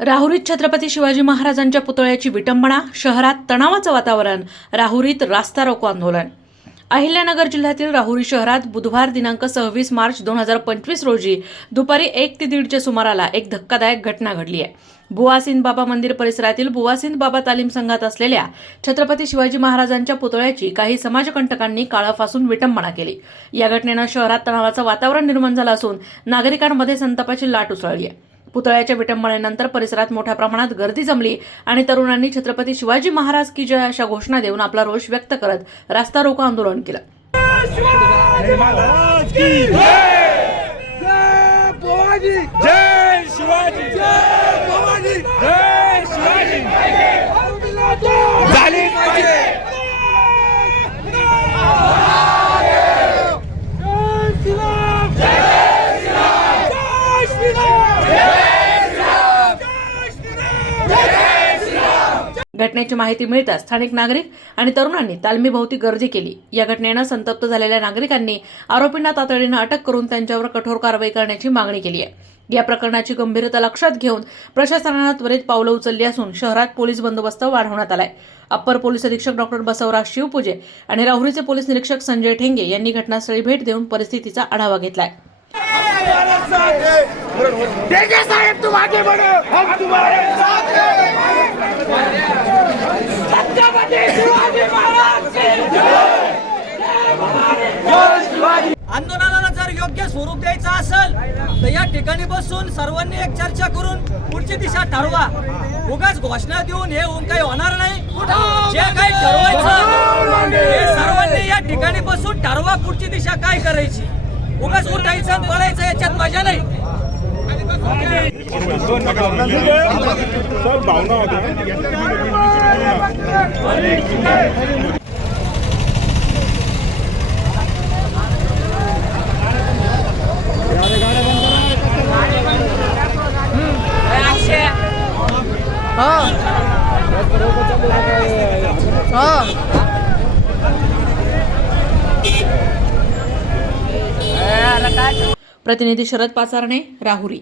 राहुरीत छत्रपती शिवाजी महाराजांच्या पुतळ्याची विटंबना शहरात तणावाचं वातावरण राहुरीत रास्ता रोको आंदोलन. अहिल्यानगर जिल्ह्यातील राहुरी शहरात बुधवार दिनांक सव्वीस मार्च दोन हजार पंचवीस रोजी दुपारी एक ते दीडच्या सुमाराला एक धक्कादायक घटना घडली आहे. बुवासिंद बाबा मंदिर परिसरातील बुवासिंद बाबा तालीम संघात असलेल्या छत्रपती शिवाजी महाराजांच्या पुतळ्याची काही समाजकंटकांनी काळापासून विटंबना केली. या घटनेनं शहरात तणावाचं वातावरण निर्माण झालं असून नागरिकांमध्ये संतापाची लाट उसळली आहे. पुतळ्याच्या विटंबनेनंतर परिसरात मोठ्या प्रमाणात गर्दी जमली आणि तरुणांनी छत्रपती शिवाजी महाराज की जय अशा घोषणा देऊन आपला रोष व्यक्त करत रास्ता रोको आंदोलन केलं. शिवाजी महाराज की जय भवानी जय शिवाजी जय भवानी जय शिवाजी झाली पाहिजे जय श्रीराम जय श्रीराम जय श्रीराम जय श्रीराम जय श्रीराम घटनेची माहिती मिळताच स्थानिक नागरिक आणि तरुणांनी तालमीभोवती गर्दी केली. या घटनेनं संतप्त झालेल्या नागरिकांनी आरोपींना तातडीनं अटक करून त्यांच्यावर कठोर कारवाई करण्याची मागणी केली आहे. या प्रकरणाची गंभीरता लक्षात घेऊन प्रशासनानं त्वरित पावलं उचलली असून शहरात पोलीस बंदोबस्त वाढवण्यात आलाय. अप्पर पोलीस अधीक्षक डॉक्टर बसवराज शिवपूजे आणि राहुरीचे पोलीस निरीक्षक संजय ठेंगे यांनी घटनास्थळी भेट देऊन परिस्थितीचा आढावा घेतलाय. साहेब तुम आगे बढ़ो हम तुम्हारे साथ हैं छत्रपति शिवाजी महाराज की जय आंदोलनाला जर योग्य स्वरूप द्यायचं असेल तर या ठिकाणी बसून सर्वांनी एक चर्चा करून पुढची दिशा ठरवा. उगाच घोषणा देऊन हे होऊन काही होणार नाही. जे काही ठरवायचं हे सर्वांनी या ठिकाणी बसून ठरवा पुढची दिशा काय करायची. उगाच उठायचं आणि पळायचं याच्यात मजा नाही. सर भावना होत्या. प्रतिनिधी शरद पाचारणे राहुरी.